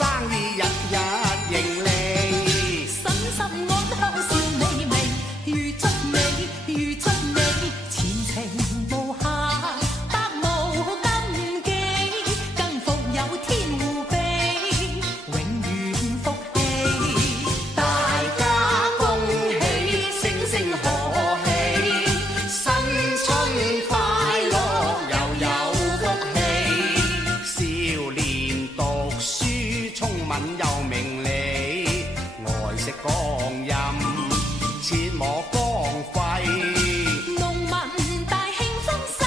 生意日日盈利。審慎安康笑微微，預祝你預祝你前程無瑕，百無禁忌，更復有天護庇，永遠福氣。大家恭喜，聲聲賀喜，新春快樂又有福氣。少年讀書聰敏有明理，愛惜光陰，切莫荒廢。農民大慶豐收，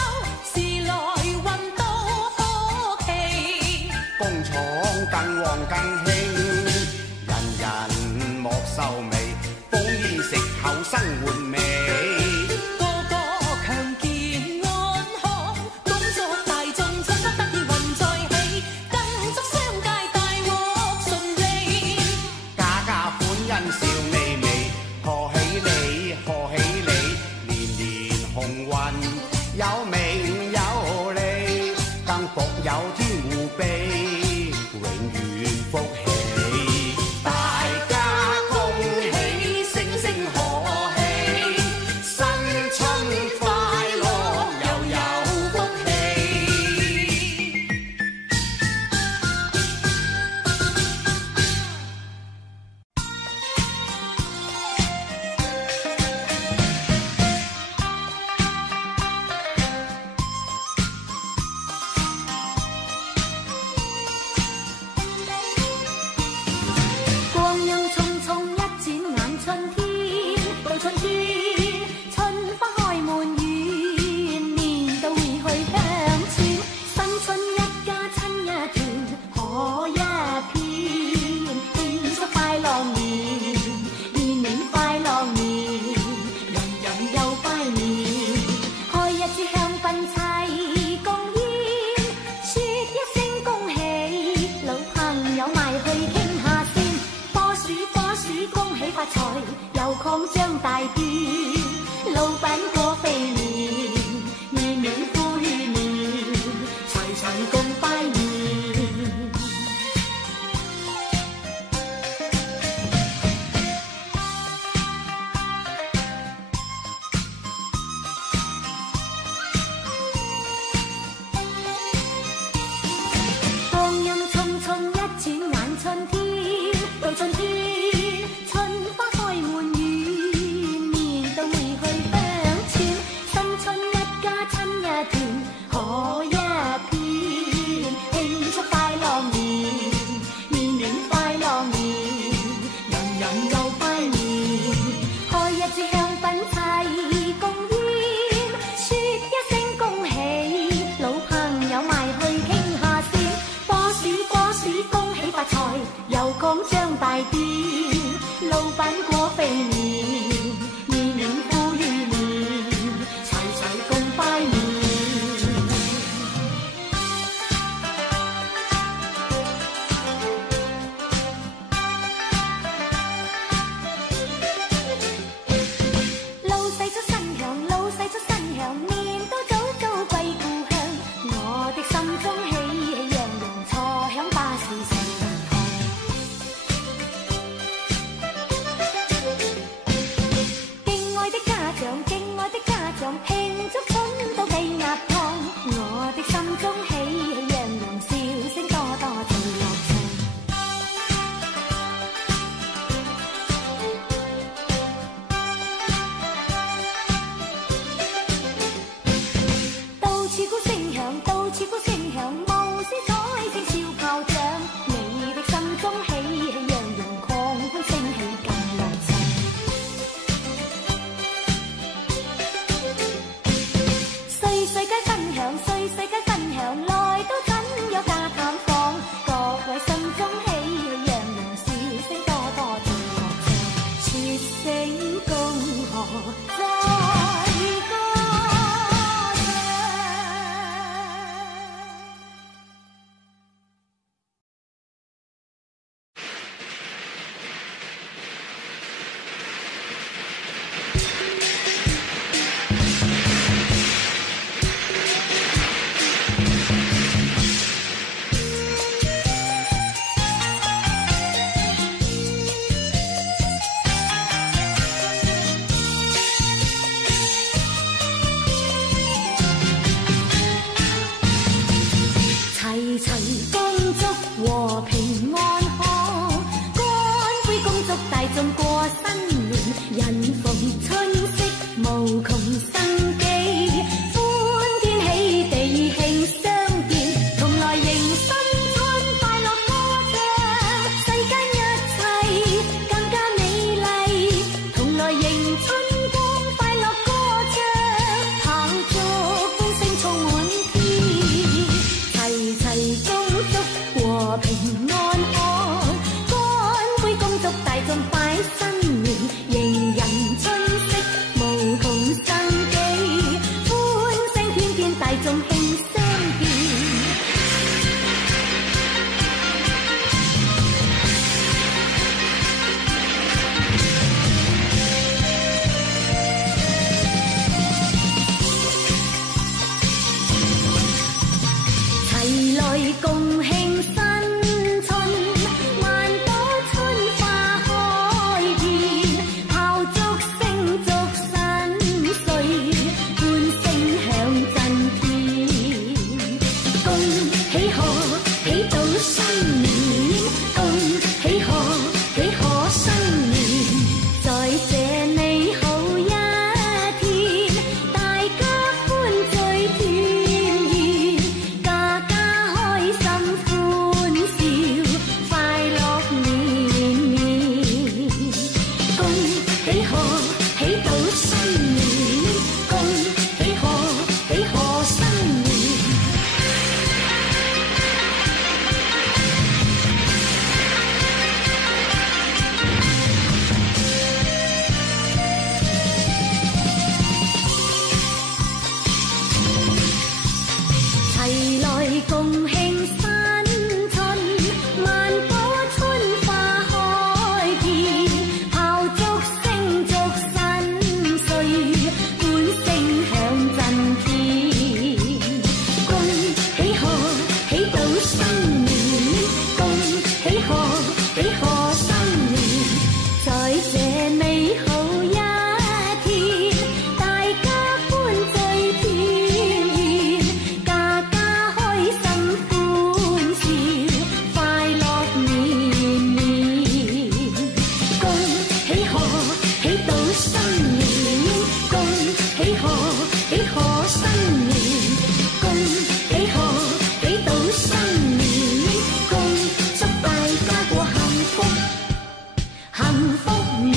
時來運到福氣。工廠更旺更興，人人莫愁眉，豐衣食口生活美。個個強健安康，工作大眾出得意運在起，更祝商界大獲順利。家家歡欣笑微微，賀喜你賀喜你，年年鴻運有名有利，更復有天護庇，永遠福氣。大家恭喜，聲聲賀喜，新春快樂又有福氣。光陰匆匆一轉眼，春天到春天，春花開滿園，年到回去鄉村，新春一家親一團，可一片，慶祝快樂年，年年快樂年，人人又拜年，開一支香檳齊共煙，說一聲恭喜，老朋友埋去傾下先。棵樹恭喜發財，又擴張大店，老闆過肥年，年年富裕年，齊齊共拜年。光陰匆匆一轉眼，春天到春天，春花開滿園，年到回去鄉村，新春一家親一團，可一片，慶祝快樂年，年年快樂年，人人又拜年，開一支香檳齊共煙，說一聲恭喜，老朋友埋去傾下先。棵樹恭喜發財，又擴張大店，老闆過肥年，年年富裕年，齊齊共拜年。老細出新香，老細出新香，年都早早歸故鄉，我的心中喜氣洋洋，坐享巴士上堂。敬愛的家長，敬愛的家長，慶祝春到計鴨湯，我的心中喜氣洋洋，笑聲多多最樂趣。到處鼓聲響，到處鼓聲響，無私彩聲笑炮仗，你的心中喜氣洋洋，狂歡聲氣更樂趣。歲歲皆分享，歲歲皆分享，來到怎有假探訪，各位心中喜氣洋洋，笑聲多多最樂趣，說聲恭賀再歌唱。眾過新年，人逢春色無窮生機，歡天喜地慶相見，同來迎新春快樂歌唱，世間一切更加美麗，同來迎春光快樂歌唱，炮竹歡聲充滿天，齊齊恭祝和平安康，乾杯恭祝大眾拜新年，迎人春色無窮生機，歡聲天天大眾慶相見。齊來共慶新春，萬朵春花開遍，炮竹聲祝新歲，歡聲響震天。恭喜賀喜到新年，恭喜賀喜賀新年，在這美好一天，大家歡聚團圓，家家開心歡笑，快樂綿綿。恭喜賀喜到新年，恭喜賀喜賀新年。齊來共慶新春，萬朵春花開遍，炮竹聲祝新歲，歡聲響震天。恭喜賀喜到新年，恭喜賀喜賀新年，在這美好一天，大家歡聚團圓，家家開心歡笑，快樂綿綿。恭喜賀喜到新年，恭喜賀喜賀新年，恭喜賀喜到新年，恭祝大家過幸福幸福年。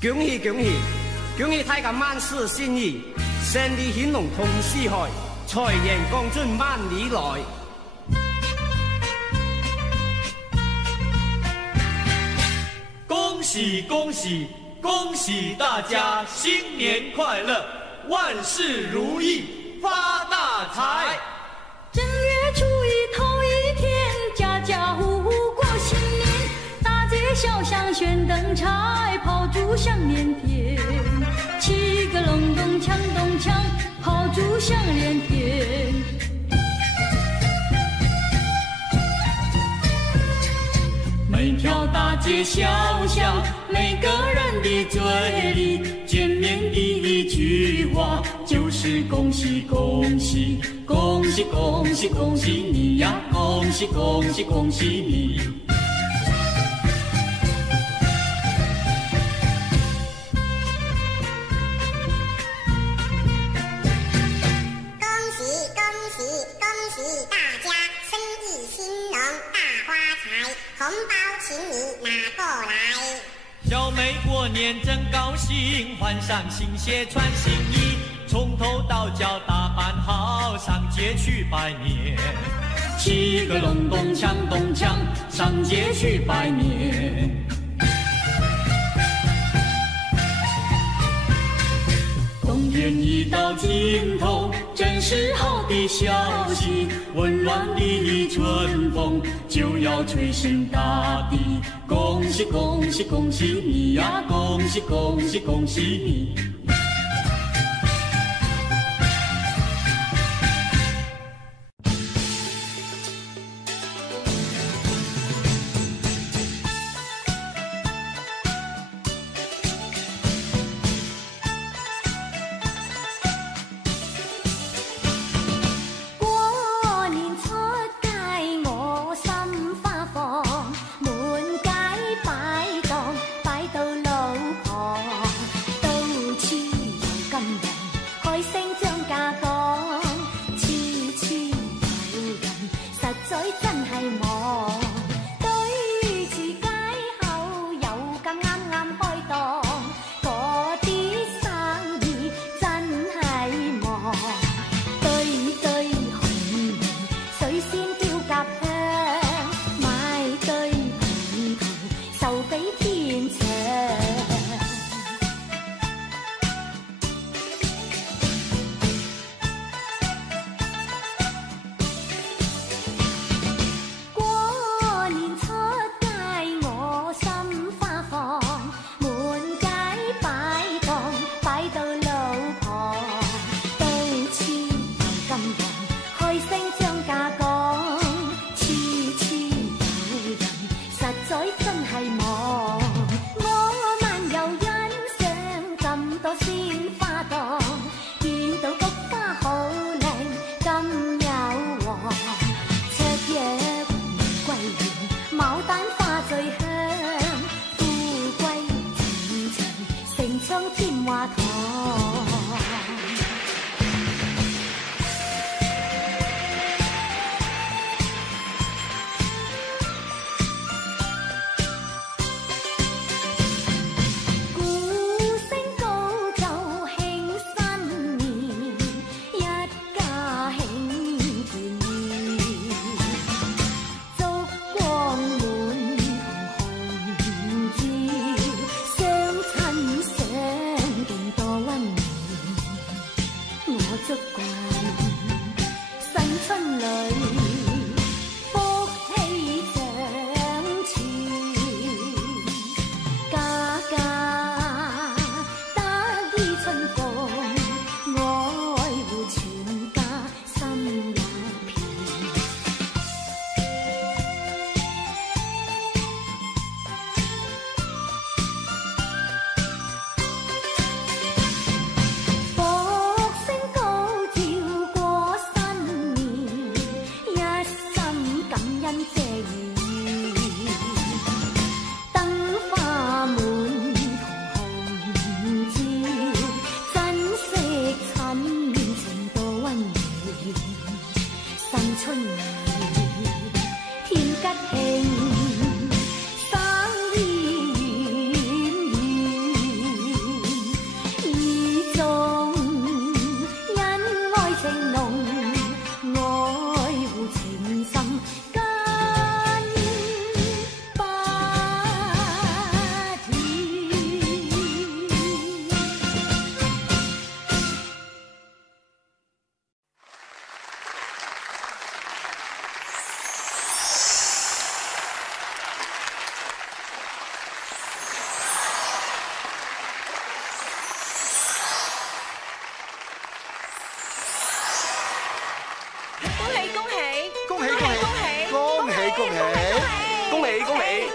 恭喜恭喜恭喜大家萬事勝意，勝利興隆通四海，財源廣進萬里來。恭喜恭喜恭喜大家新年快樂，萬事如意，發大財。正月初一頭一天，家家戶戶過新年，大街小巷懸燈彩，炮竹響連天，七個隆咚锵咚锵，炮竹響連天。每條大街小巷，每個人的嘴裡見面第一句話就是恭喜恭喜恭喜恭喜恭喜你呀，恭喜恭喜恭喜你。红包请你拿过来。小妹过年真高兴，换上新鞋穿新衣，从头到脚打扮好，上街去拜年。七个隆咚锵咚锵，上街去拜年。冬天一到尽头，真是好的消息，温暖的春风就要吹醒大地，恭喜恭喜恭喜你呀！恭喜恭喜恭喜你！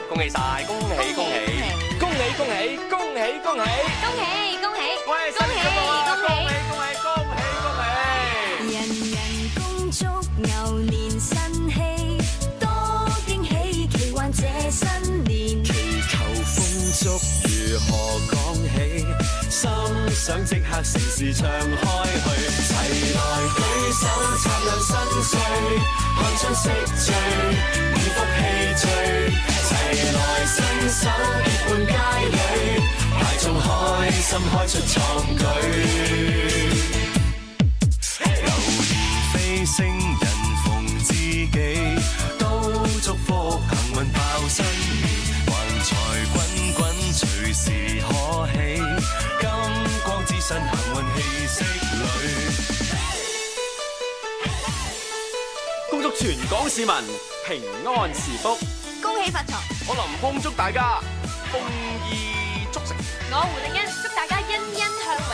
恭喜晒，恭喜恭喜，恭喜恭喜恭喜恭喜，恭喜恭喜，喂，新年快樂，恭喜恭喜恭喜恭喜！人人恭祝牛年新氣，多驚喜，奇幻這新年。祈求豐足如何講起，心想即刻成事唱開去，齊來舉手擦亮新歲，看出色聚，五福氣聚。齊來伸手結伴街裏，大眾開心開出創舉。留言飛星人逢知己，都祝福幸運爆新年，橫財滾滾隨時可起，金光之身幸運氣息裏。恭祝全港市民平安是福，恭喜發財，我林峰祝大家豐衣足食。我胡定欣祝大家欣欣向榮。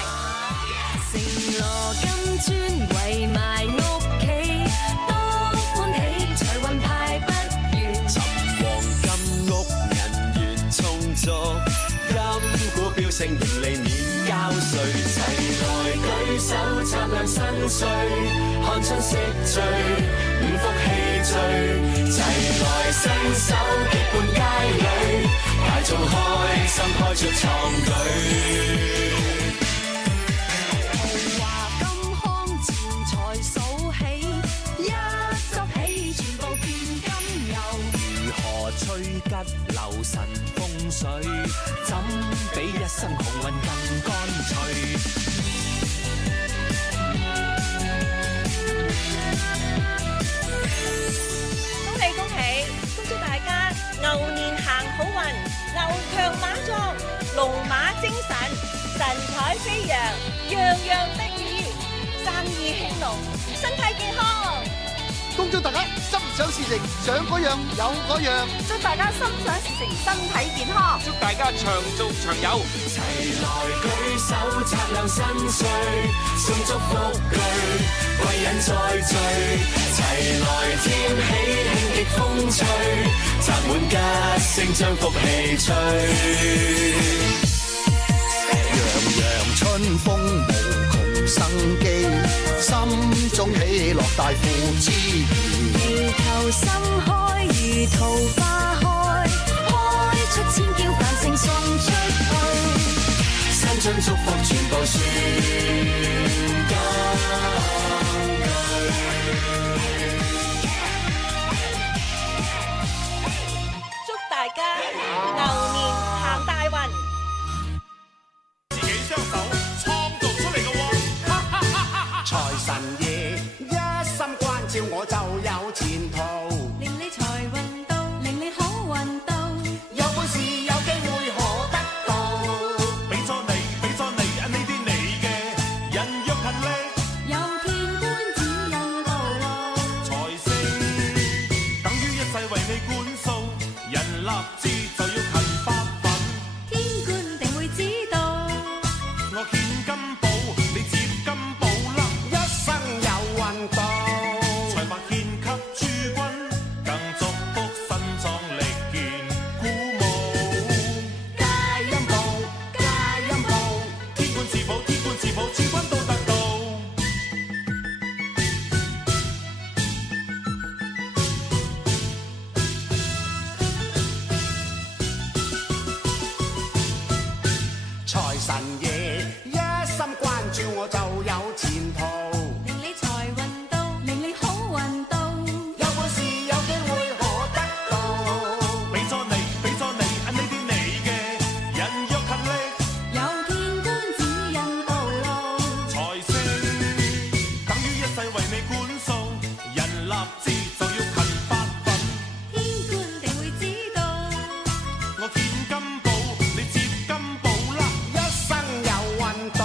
城羅金磚圍埋屋企，多歡喜財運派不完。尋黃金屋人緣充足，金股飆升盈利免交稅，齊來舉手擦亮新歲，看春色聚，五福氣聚，齊來伸手結伴街裏，大眾開心開出創舉。豪華金康錢財數起，一執起全部變金油。如何吹吉流神風水，怎比一生窮運更乾脆？恭喜！恭祝大家牛年行好運，牛強馬壯，龍馬精神，神采飛揚，樣樣得意，生意興隆，身體健康。恭祝大家心想事成，想嗰樣有嗰樣。祝大家心想事成，身體健康。祝大家長做長有。齊來舉手擦亮新歲，送祝福句，貴人再聚，齊來添喜慶極風趣，集滿吉星將福氣吹。洋洋春風無窮生機，心中喜樂大富之餘，祈求心開如桃花開，開出千嬌繁盛送出去，新春祝福全部宣金句。祝大家牛年行大運。自己雙手創造出嚟嘅喎。財神爺一心關照我就有前途，令你財運到，令你好運到，有本事有機會可得到。俾咗你，呢啲你嘅人若勤力，有天官指引道路，財星等於一世為你管數，人立志就要勤發奮。天官定會知道，我獻金寶，你接金寶啦，一生有運到，財帛獻給諸君，更祝福身壯力健鼓舞。皆陰報，皆陰報，天官自保，諸君都得到。財神爺一心關照我就有前途，令你財運到，令你好運到，有本事有機會可得到。俾咗你，呢啲你嘅人若勤力，有天官指引道路，財星等於一世為你管數，人立志就要勤發奮。天官定會知道，我獻金寶，你接金寶啦，一生有運到，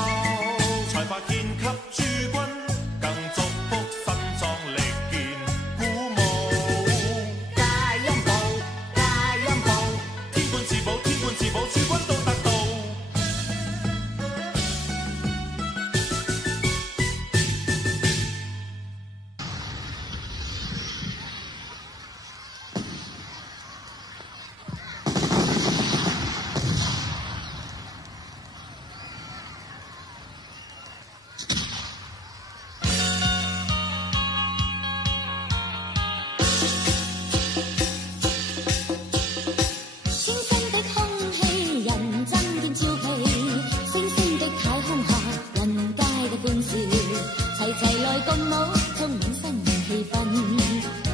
財帛獻給諸君，更祝福身壯力健鼓舞。皆陰報，皆陰報，天官自保，諸君都得到。清新的空氣，人真見朝氣，星星的太空下，人皆的歡笑，齊齊來共舞，充滿新年氣氛，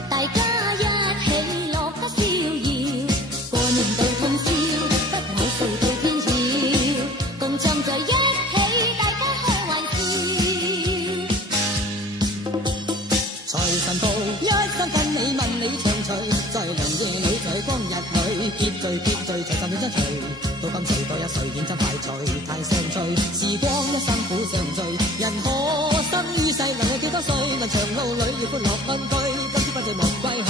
大家一起樂得逍遙，過年到通宵，不枉睡到天曉，共唱在一起，大家開玩笑。財神到，一心跟你問你長隨，在良夜裏，在光日裏，結聚，財神永相隨，到今歲多一歲，認真快趣，太相隨，時光一生苦相聚，人可生於世，能有幾多歲？問長路裏要歡樂安居，今朝不醉莫歸去。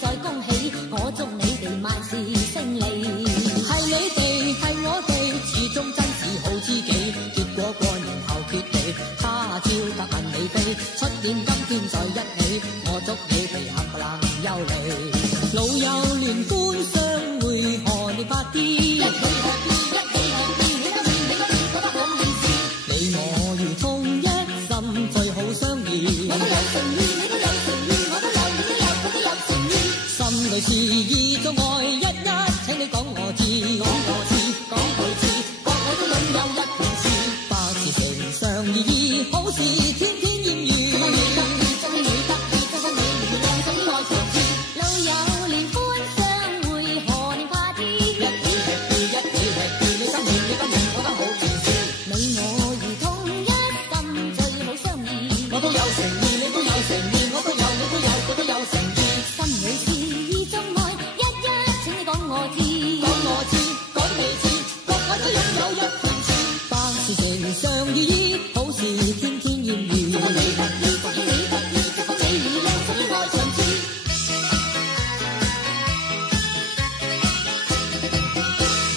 再恭喜，我祝你哋萬事勝利。係你哋係我哋，始終真是好知己。結果過年後決離，他朝得問你飛，出年今天在一起，我祝你哋合不能憂離。老友聯歡相會，賀年發啲，一起 happy， 一起 happy， 你得意，覺得好意思。你我如同一心，最好相依。我都有誠意，你都有誠意，我都有，你都有，佢都有誠意。心裏是意中愛，一請你講我知，講我知，講佢知，各位都擁有一件事，百事成上意義，好事天天豔遇。祝你得意，祝你得意，祝福你如亮，祝你愛長治。老友聯歡相會，賀年 party， 一起 happy， 一起 happy， 你今年覺得好意思。你我如同一心，最好相依。我都有誠意，你都有誠意，我都有，你都有，佢都有誠意。心裏是意中愛，一請你講我知，講我知，講你知，各位都擁有一件事，百事成上意義，好事天天豔遇。祝福你得意，祝你得意，祝福你如亮，祝你愛長治。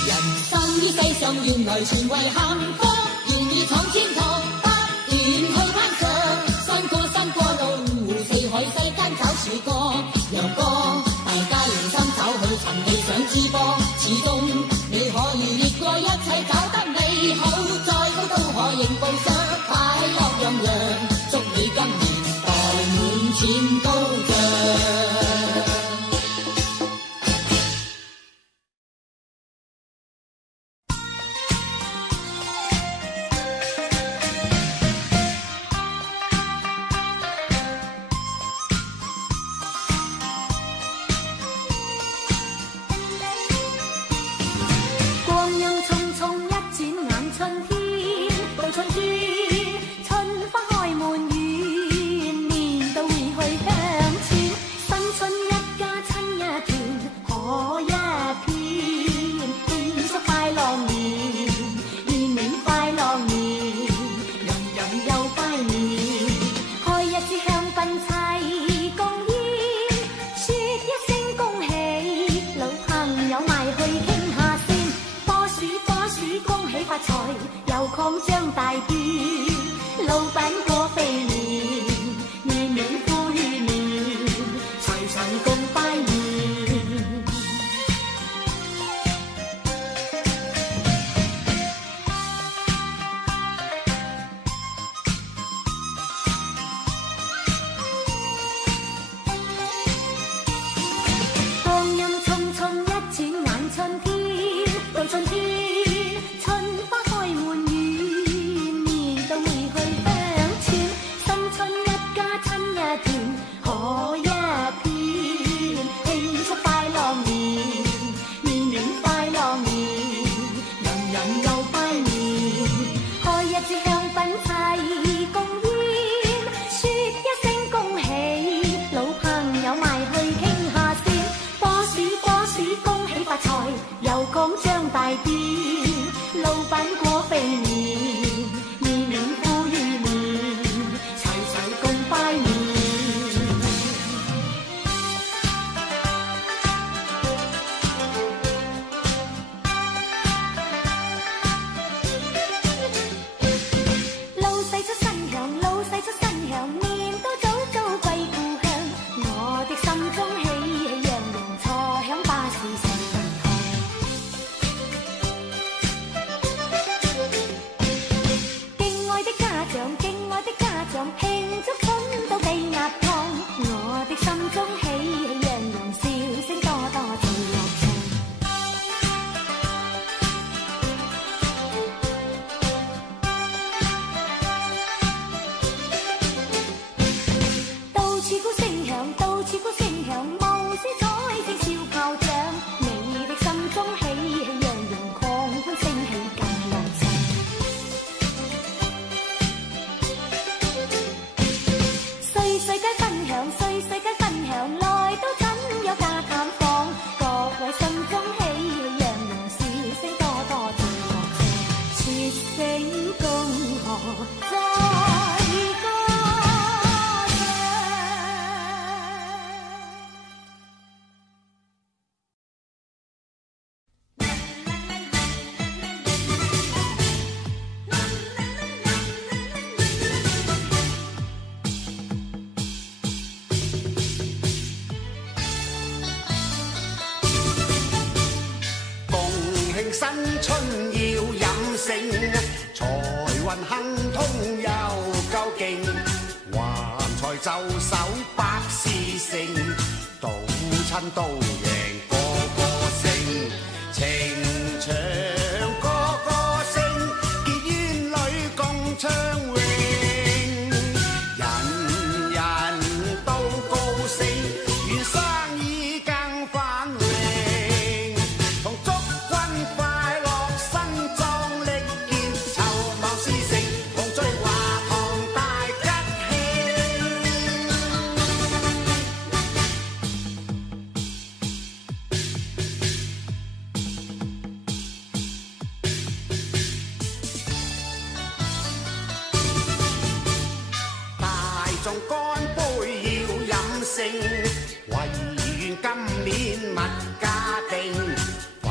人生於世上原來全為幸福，願意闖天堂，不斷去攀上，山過路，四海世間找曙光，陽光，大家用心找去尋理想之光，始終你可以越過一切找得美好，再高都可迎報上，快樂洋洋，祝你今年袋滿錢高漲。新春要飲勝，財運亨通又夠勁，橫財就手百事成，賭親都贏個個勝，情長個個勝，結冤侶共暢榮，人人都高興，願生意更繁榮，同祝君快樂身壯力健，籌謀事成，同聚華堂大吉慶。大眾乾杯要飲勝，唯願今年物價定，繁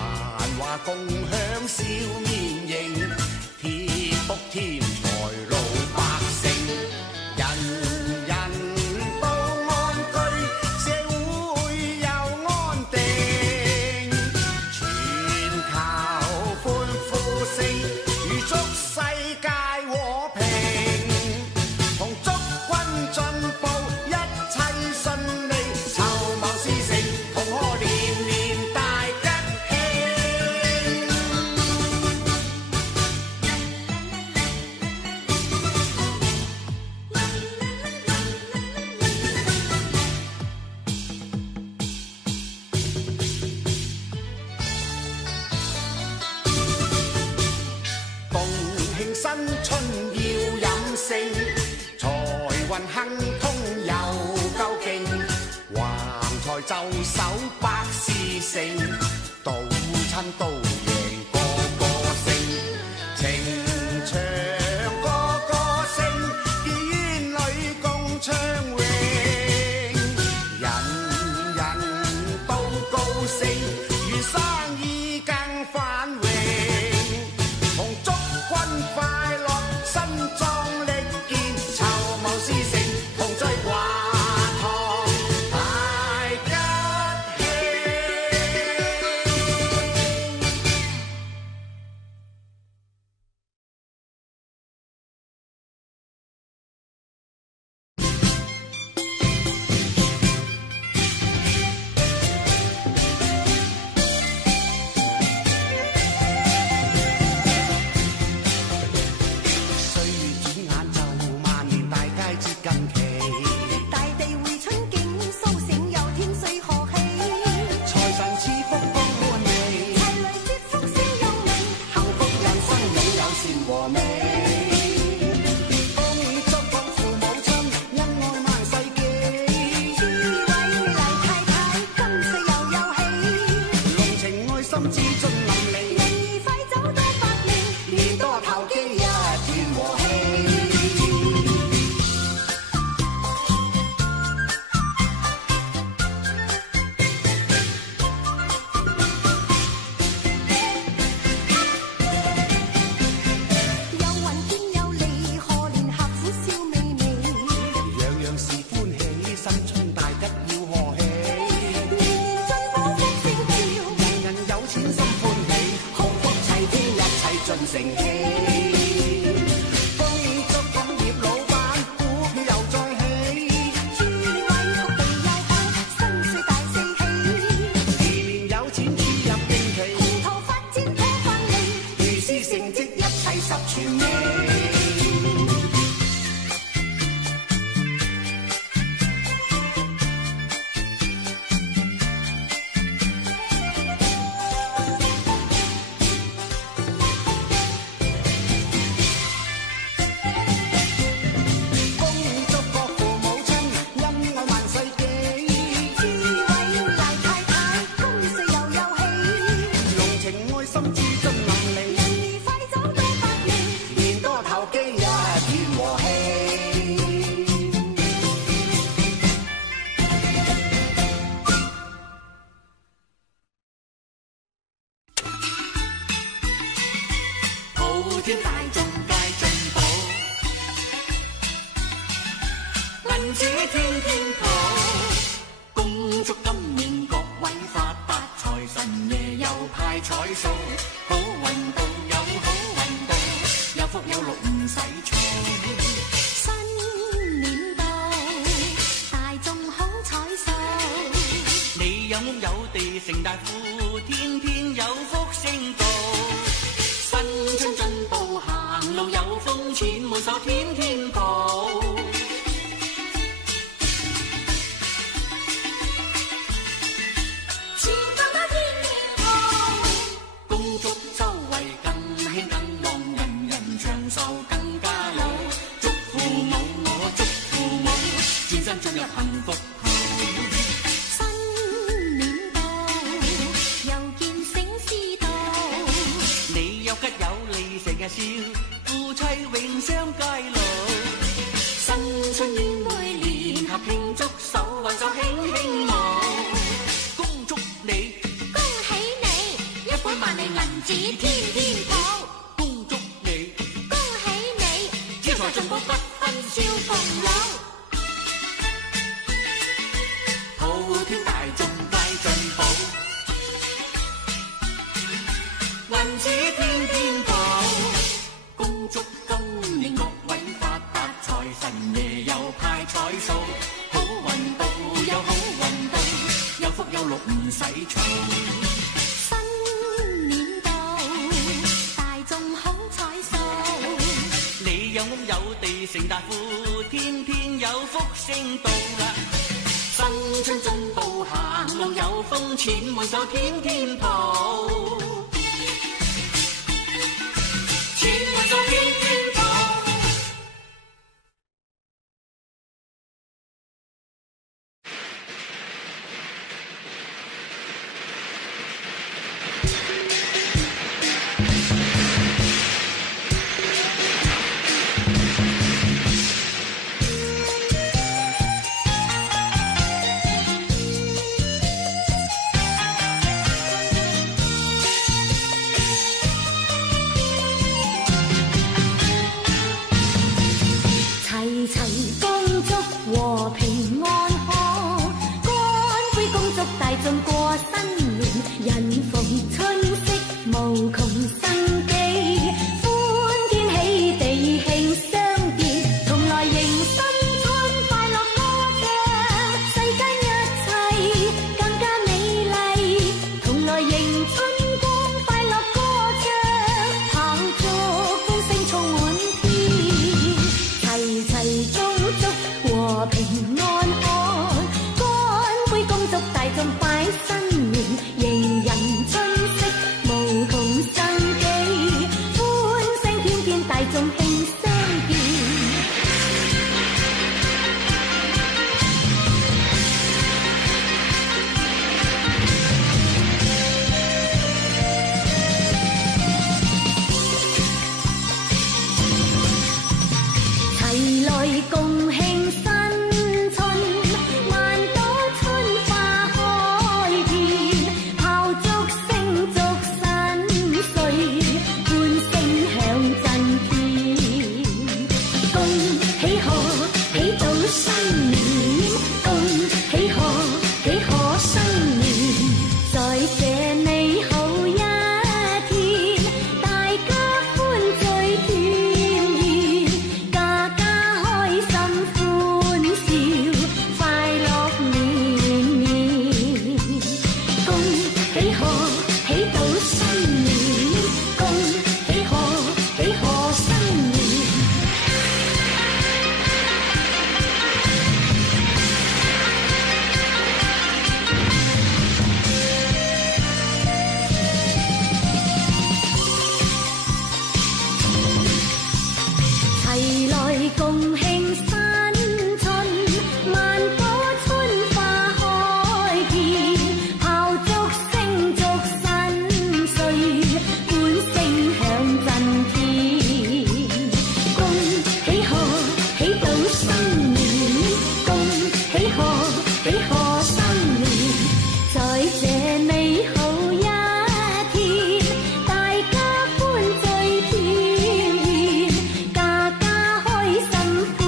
華共享笑面迎，貼福添財路百姓，人人都安居，社會又安定，全球歡呼聲，預祝世界和平，同祝君進步，一切順利，籌謀事成，同賀年年大吉慶。共慶新春要飲勝，財運亨通又夠勁，橫財就手百事成，賭親都贏個個勝，情長個個勝，結冤侶共暢榮，人人都高興，願生意更繁榮，同祝君快樂身壯力健，籌謀事成，同聚華堂大吉慶。歲月轉眼就萬年，大佳節近期，大地會春景蘇醒，又添歲賀喜，財神賜福光滿地，齊來接福笑容明，幸福人生擁有善和美。恭祝福父母親恩愛萬世紀，諸位黎太太今歲又有喜，濃情愛心至盡淋漓，人兒快走到百年，年多頭肌一團和氣。有雲天有利，賀年客苦笑微微，樣樣是歡喜，新春大吉要賀喜，年年進步福星照，人人有錢心歡喜，幸福齊天一切盡成器。恭祝工業老闆股票又再起，諸位福地又好，新歲大四喜，年年有錢注入定期，前途發展多順利，如是成績一切十全美。恭祝各父母親恩愛萬世紀，諸位大太太今歲又有喜，濃情愛心至盡淋漓，人兒快走到百年，年多頭肌一團和氣。普天大眾皆進步，銀紙天天抱，恭祝今年各位發達，財神爺又派彩數。地成大富，天天有福星到。新春進步行路有風，錢滿手天天抱。錢夠多天天好，恭祝周圍更興更旺，人人長壽更加老。祝父母我祝父母，轉身進入幸福後。新年到，又見醒獅到，你有吉有利成日笑，夫妻永相偕老。新春宴會聯合慶祝，手挽手輕輕舞。恭祝你，恭喜你，一本萬利銀紙天天抱。恭祝你，恭喜你，招財進寶不分少鳳老。普天大眾皆進步，銀紙天天抱。恭祝今年各位發達，財神爺又派彩數，好運到有好運到，有福有祿唔使嘈。新年到，大眾好彩數，你有屋有地成大富，天天有福星到啦。新春進步行路有風，錢滿手天天抱。錢滿手天天抱。齊齊恭祝和平安康，乾杯恭祝大眾過新年，人逢春色無窮生機，歡天喜地慶相見，同來迎新春快樂歌唱，世間一切更加美麗，同來迎春光快樂歌唱，炮竹歡聲充滿天。齊齊恭祝和平安康，乾杯恭祝大眾拜新年，迎人春色無窮生機，歡聲天天大眾慶相見。齊來共慶新春，萬朵春花開遍，炮竹聲祝新歲，歡聲響震天。恭喜賀喜到新年，恭喜賀喜賀新年，在這美好一天，大家歡聚團圓，家家開心歡笑，快樂綿綿。恭喜賀喜到新年，恭喜賀喜賀新年。齊來共慶新春，萬朵春花開遍，炮竹聲祝新歲，歡聲響震天。恭喜賀喜到新年，恭喜賀喜賀新年，在這美好一天，大家歡聚團圓，家家開心歡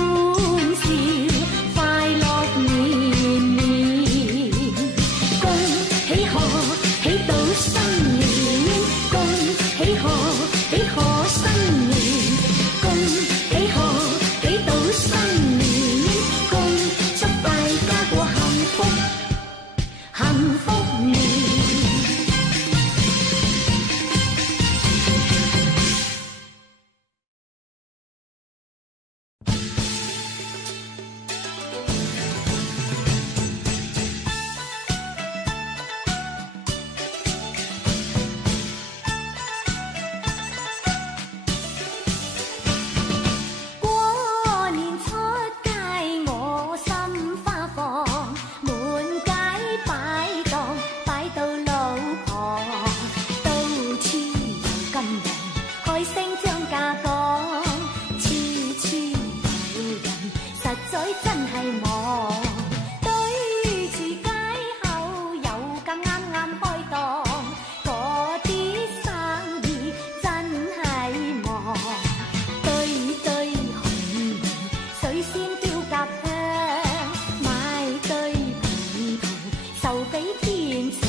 笑，快樂綿綿。恭喜賀喜到新年，恭喜賀喜賀新年，恭喜賀喜到新年，恭祝大家過幸福年。在真係忙。對住街口有間啱啱開檔，嗰啲生意真係忙。對對紅水仙標夾香，買對葡萄就比天長。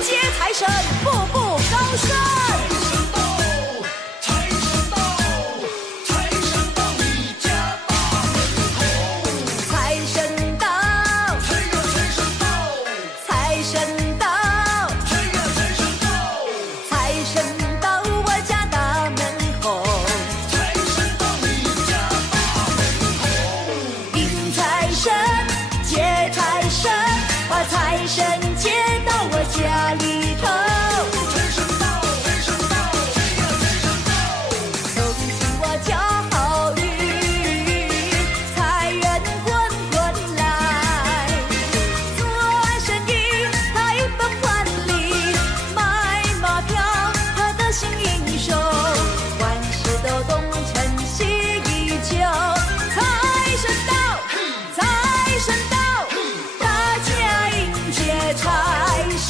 接财神，步步高升。家里头，从今我叫好运，财源滚滚来，做生意开奔万里，买马票得心应手，万事都东成西依旧，财神到，财神到，大家迎接财神。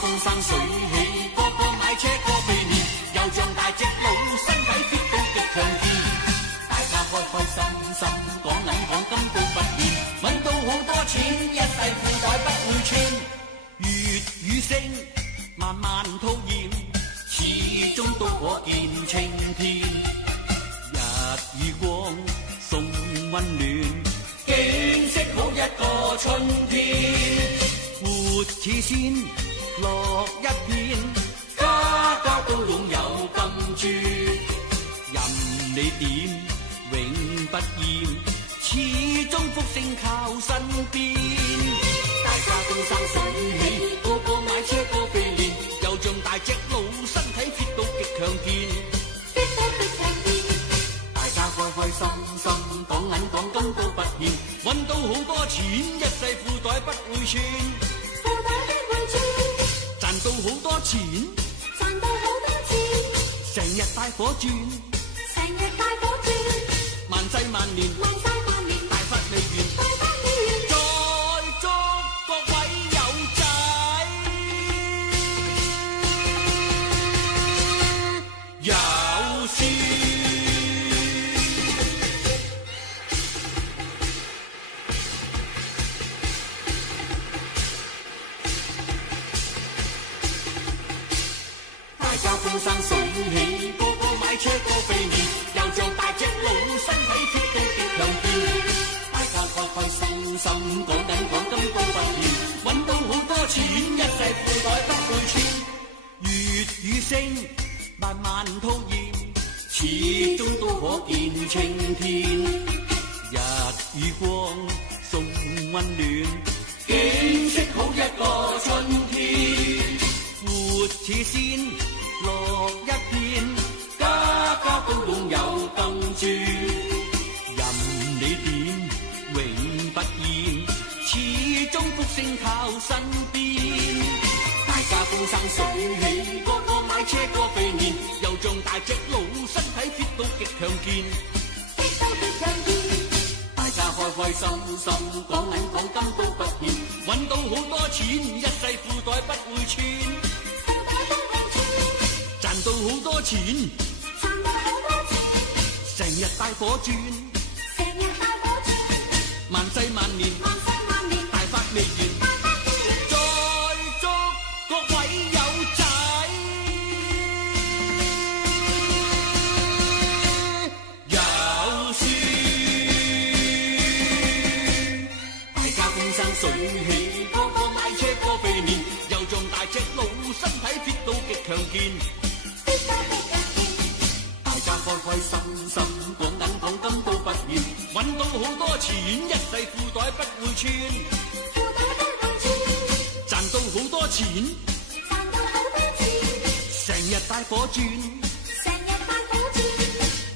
風生水起，個個買車個避年，又像大隻佬，身體 fit 到極強健。大家開開心心，講銀講金都不變，揾到好多錢，一世褲袋不會穿。粵語聲慢慢討厭，始終都可見青天。日與光送溫暖，景色好一個春天。活似仙。落一片，家家都擁有金珠，任你點永不厭，始終福星靠身邊。大家風生水起，個個買車個避年，又像大隻佬，身體 fit 到極強健。大家開開心心，講銀講金都不欠，揾到好多錢，一世褲袋不會穿。賺到好多錢，賺到好多錢，成日大火轉，成日大火轉，萬世萬年，萬世萬年，大發利源，大發利源，再祝各位友仔有事。生水起，個個買車個肥年，又像大隻佬，身體 fit 到極強健。大家開開心心，講緊講金都不變，揾到好多錢，一世褲袋不會穿。粵語聲慢慢滔然，始終都可見青天。日與光送溫暖，景色好一個春天。活似仙樂一片，家家都擁有金磚。任你點永不厭，始終福星靠身邊。大家風生水起，個個買車個肥年，又像大隻佬，身體 fit 到極強健。fit 到極強健。大家開開心心，講銀講金都不欠，揾到好多錢，一世褲袋不會穿。賺到好多錢，賺到好多錢，成日大火轉，成日大火轉，萬世萬年，萬世萬年，大發未完，大發未完，再祝各位有仔有孫，大家風生水起，個個買車個肥年，又像大隻佬，身體 fit 到極強健。開開心心，講銀講金都不厭，揾到好多錢，一世褲袋不會穿，褲袋不會穿，賺到好多錢，賺到好多錢，成日大火轉，成日大火轉，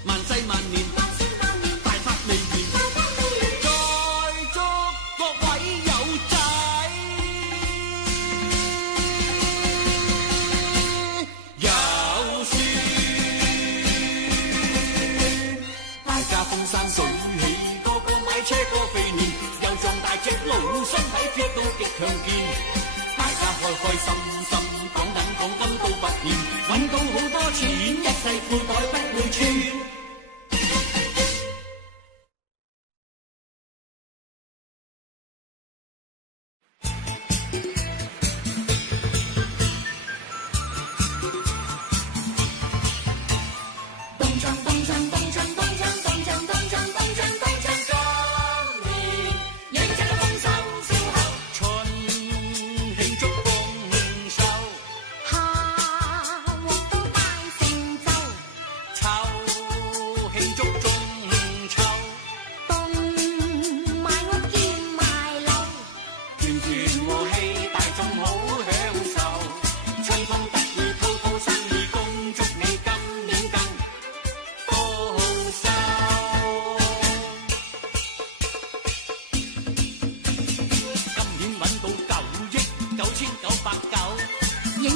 萬世萬年，萬世萬年，大發未完，大發未完，再祝各位有仔有孫。風生水起，個個買車個肥年，又像大隻佬，身體 fit 到極強健。大家開開心心，講銀講金都不厭，揾到好多錢，一世褲袋不會穿。認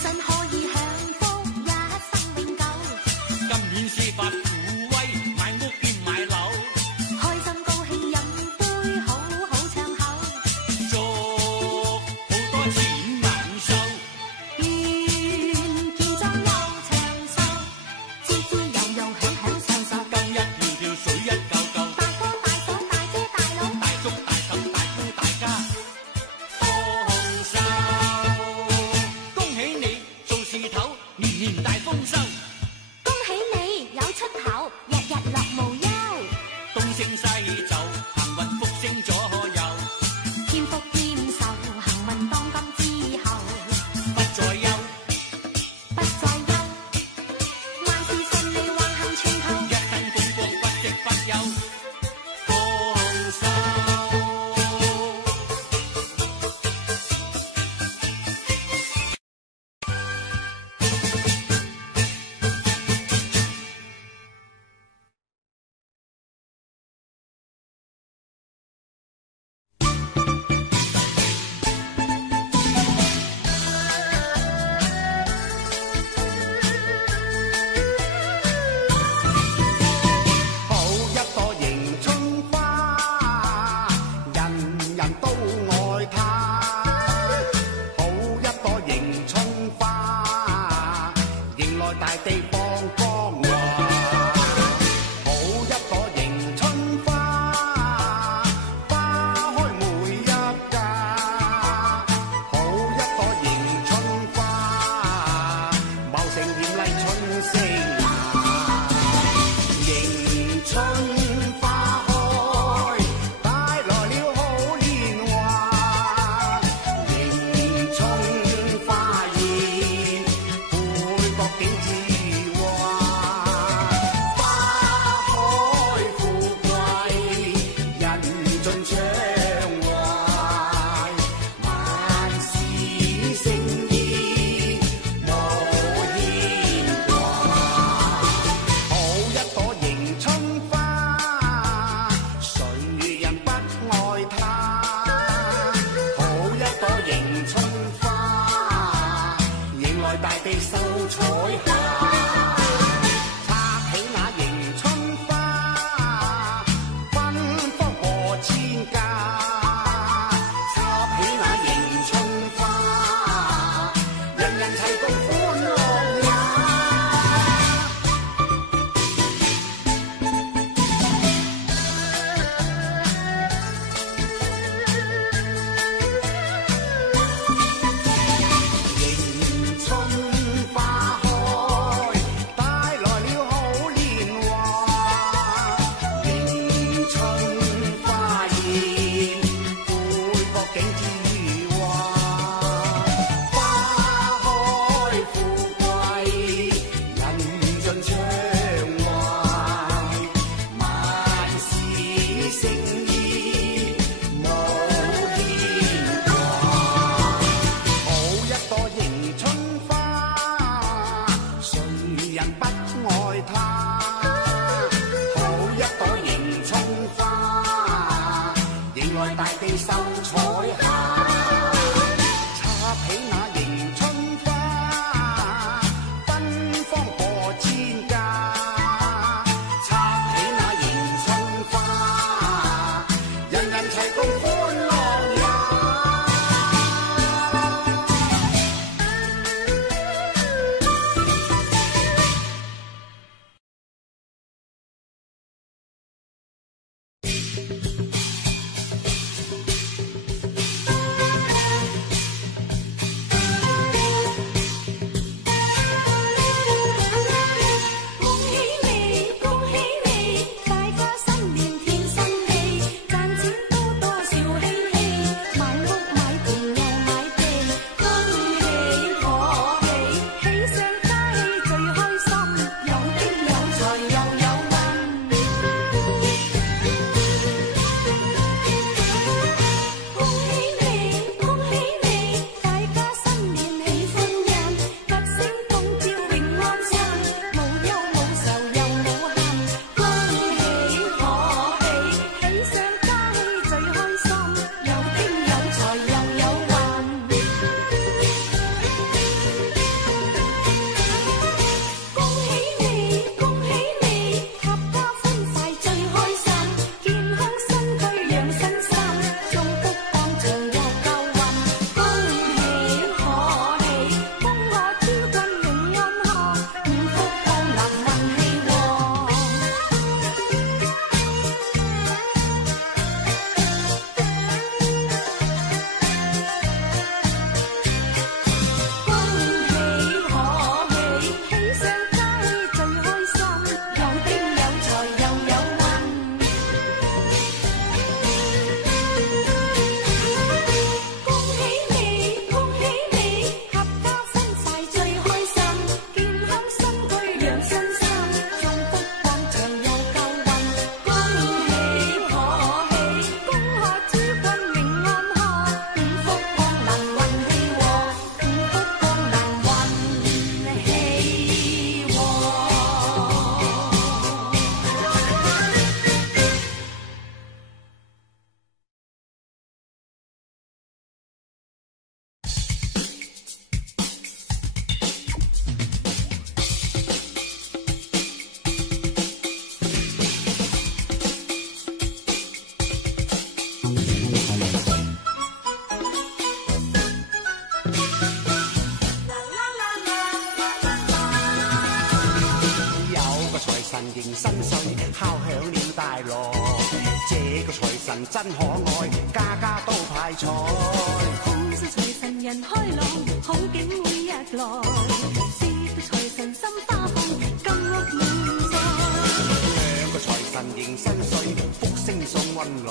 真可以享福，一生永久。盛世就，行運福星左右，添福添壽，行運當今之後，不再憂，不再憂，萬事順利橫行全球，一身風光不息不休，豐收。個財神真可愛，家家都派財。恭送財神人開朗，好景每日來。接到財神心花紅，金屋滿載。兩個財神迎新歲，福星送運來。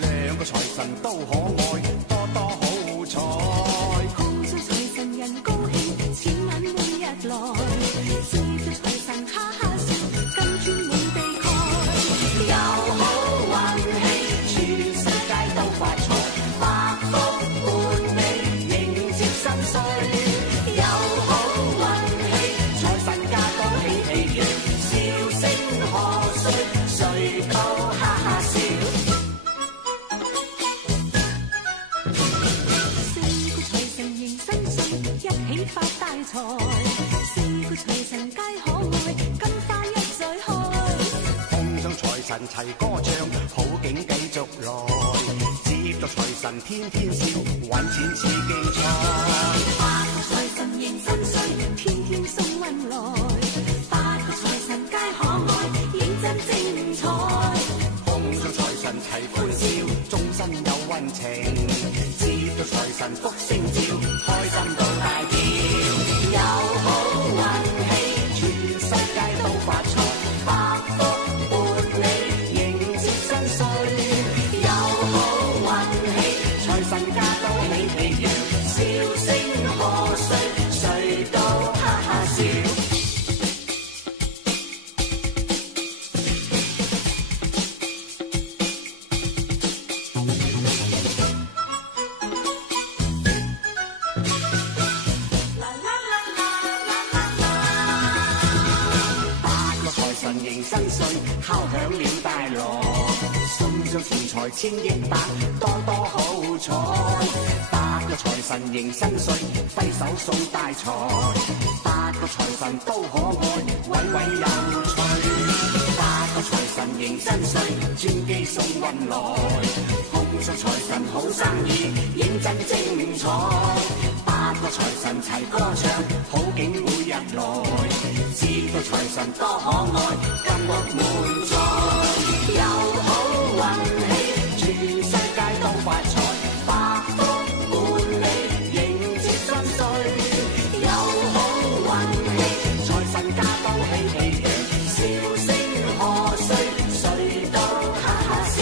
兩個財神都可愛，多多好彩。恭送財神人高興，錢銀每日來。接到財神哈哈笑，金磚滿地蓋。有好運氣，全世界都發財，百福伴你迎接新歲。有好運氣，財神家都喜氣洋，笑聲賀歲，誰都哈哈笑。四個財神迎新歲，一起發大財。四個財神皆可愛，金花一再開。奉上財神齊歌唱，好景繼續來。接到財神天天笑，揾錢似競賽。八個財神迎新歲，天天送運來。八個財神皆可愛，認真精彩。奉上財神齊歡笑，終身有運程。接到財神福星照，開心到大叫。有好運氣，全世界都發財，百福伴你迎接新歲。有好運氣，財神家都喜氣洋，笑聲賀歲，誰都哈哈笑。八個財神迎新歲，敲響了大鑼，送上錢財千億百，多多好彩。八個財神迎新歲，揮手送大財。八個財神都可愛，位位有趣。八個財神迎新歲，專機送運來。奉上財神好生意，認真精彩。八個財神齊歌唱，好景每日來。知道財神多可愛，金屋滿載。有好運氣，全世界都發財，百福伴你迎接新歲。有好運氣，財神家都喜氣洋，笑聲賀歲，誰都哈哈笑。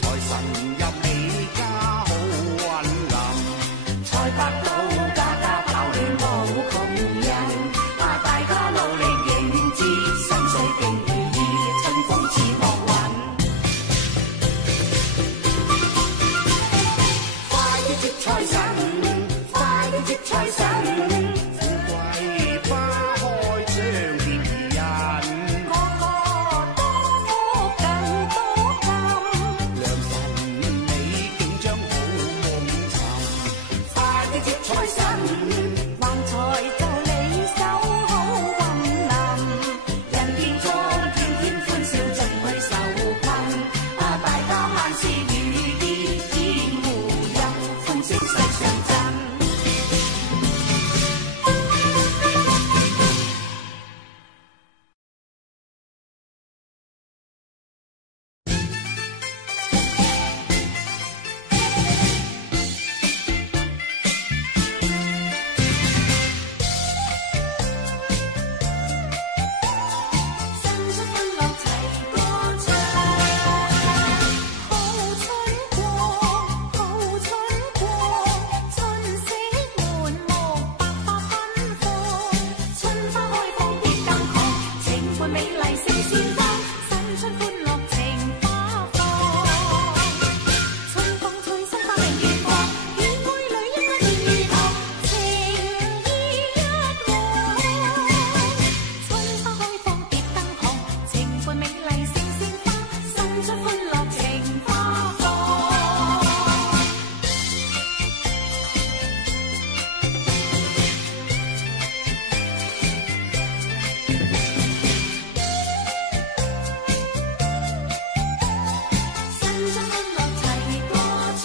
財神入你家好财神。桂花开相见人，個個多福更多金。良辰美景將好夢尋，快啲接財神。橫財就你手好運臨，人見中天天歡笑，盡去愁困。大家萬事如意，天互蔭，歡聲世上真。新春歡樂齊歌唱。好春光，好春光，春色滿目，百花芬芳。春花開放別更狂，情伴美麗勝鮮花。新春歡樂情花放，春風吹生花明月光，與愛侶恩愛甜如糖，情意一往。春花開放別更狂，情伴美麗勝鮮花。新春歡樂情花放。新春歡樂齊歌唱，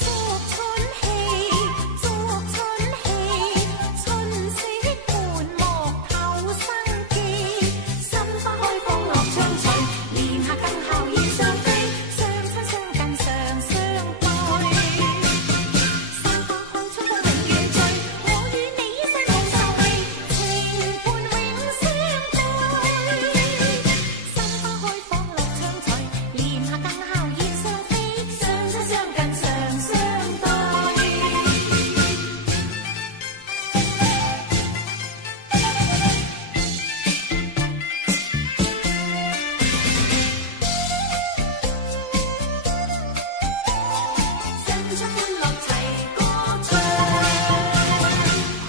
祝春喜，祝春喜，春色滿目透生機。新花開放樂暢隨，年下更效燕雙飛，相親相近常相對。新花開春風永遠醉，我與你一世無愁氣，情伴永相對。新花開放樂暢隨，年下更效燕雙飛，相親相近常相對。新春歡樂齊歌唱，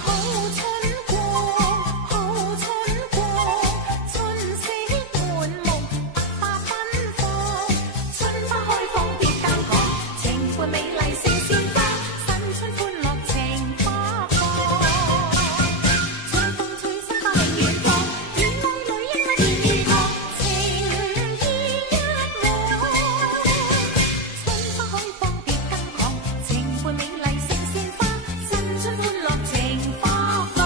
好春光，好春光，春色滿目，百花芬芳。春花開放別更狂，情伴美麗勝鮮花。新春歡樂情花放，春風吹生花明月光，與愛侶恩愛甜如糖，情意一往。春花開放別更狂，情伴美麗勝鮮花。新春歡樂情花放。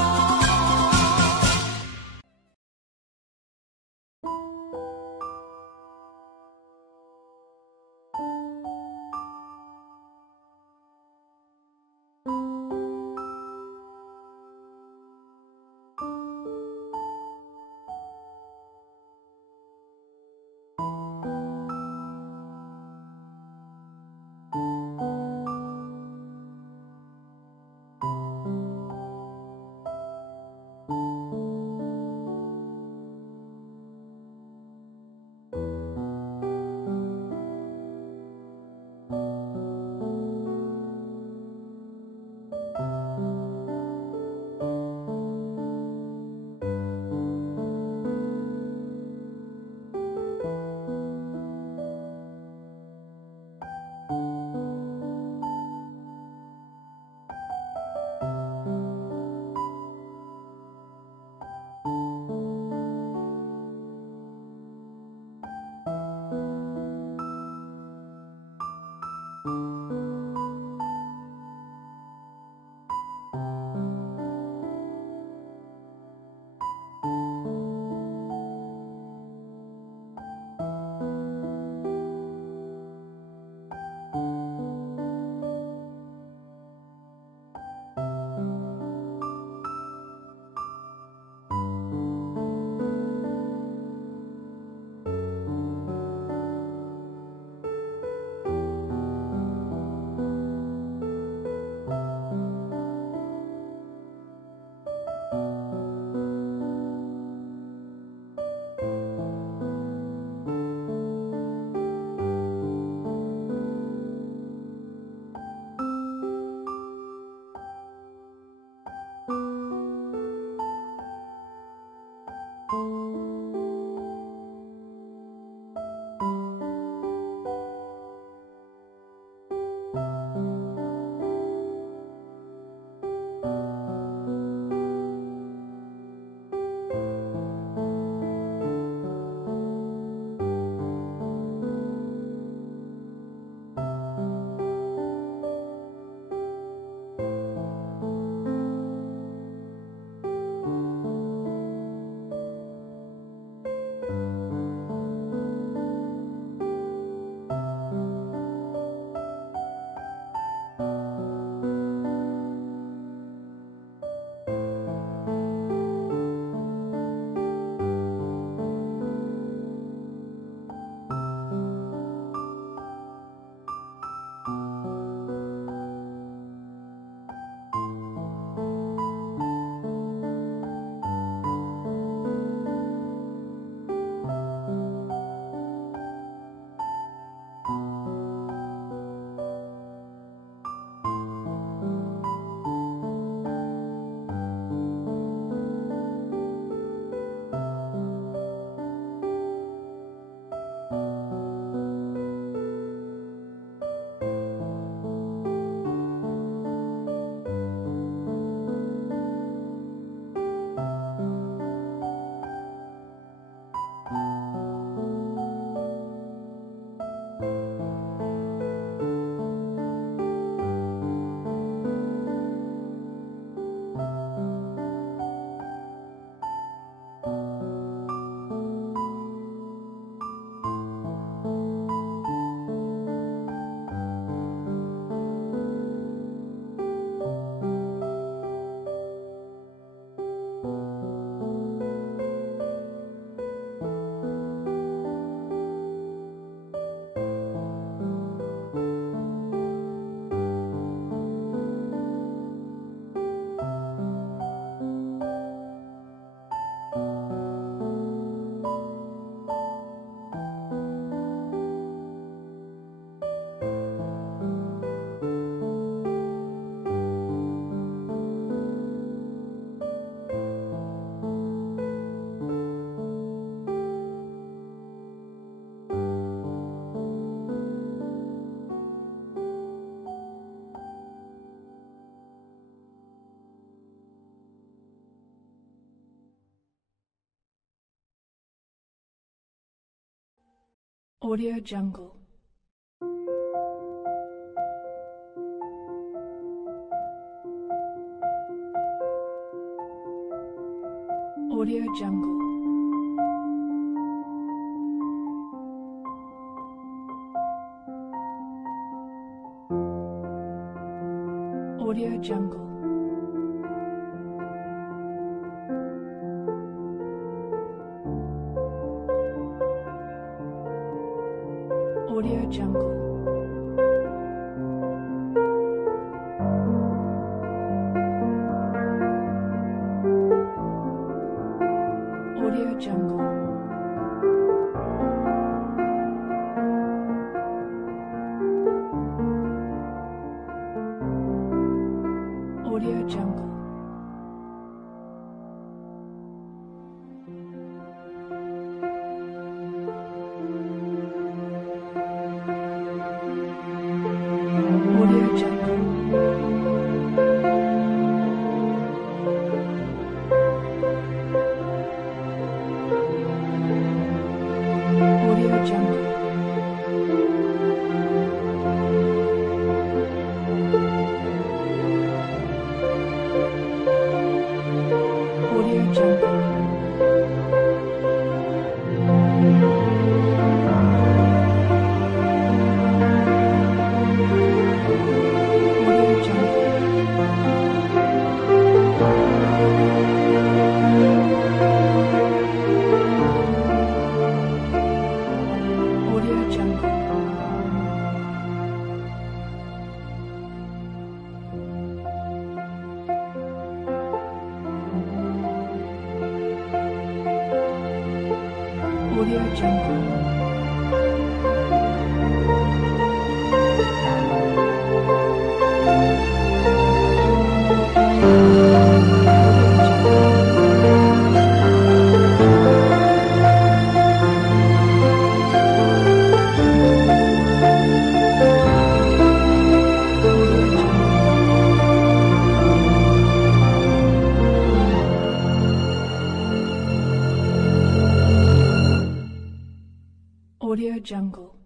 Audio Jungle. Audio Jungle. Audio Jungle. Audio Jungle. Audio Jungle. Audio Jungle. Audio Jungle. Audio Jungle. Audio Jungle. Audio Jungle. Audio Jungle. Audio Jungle.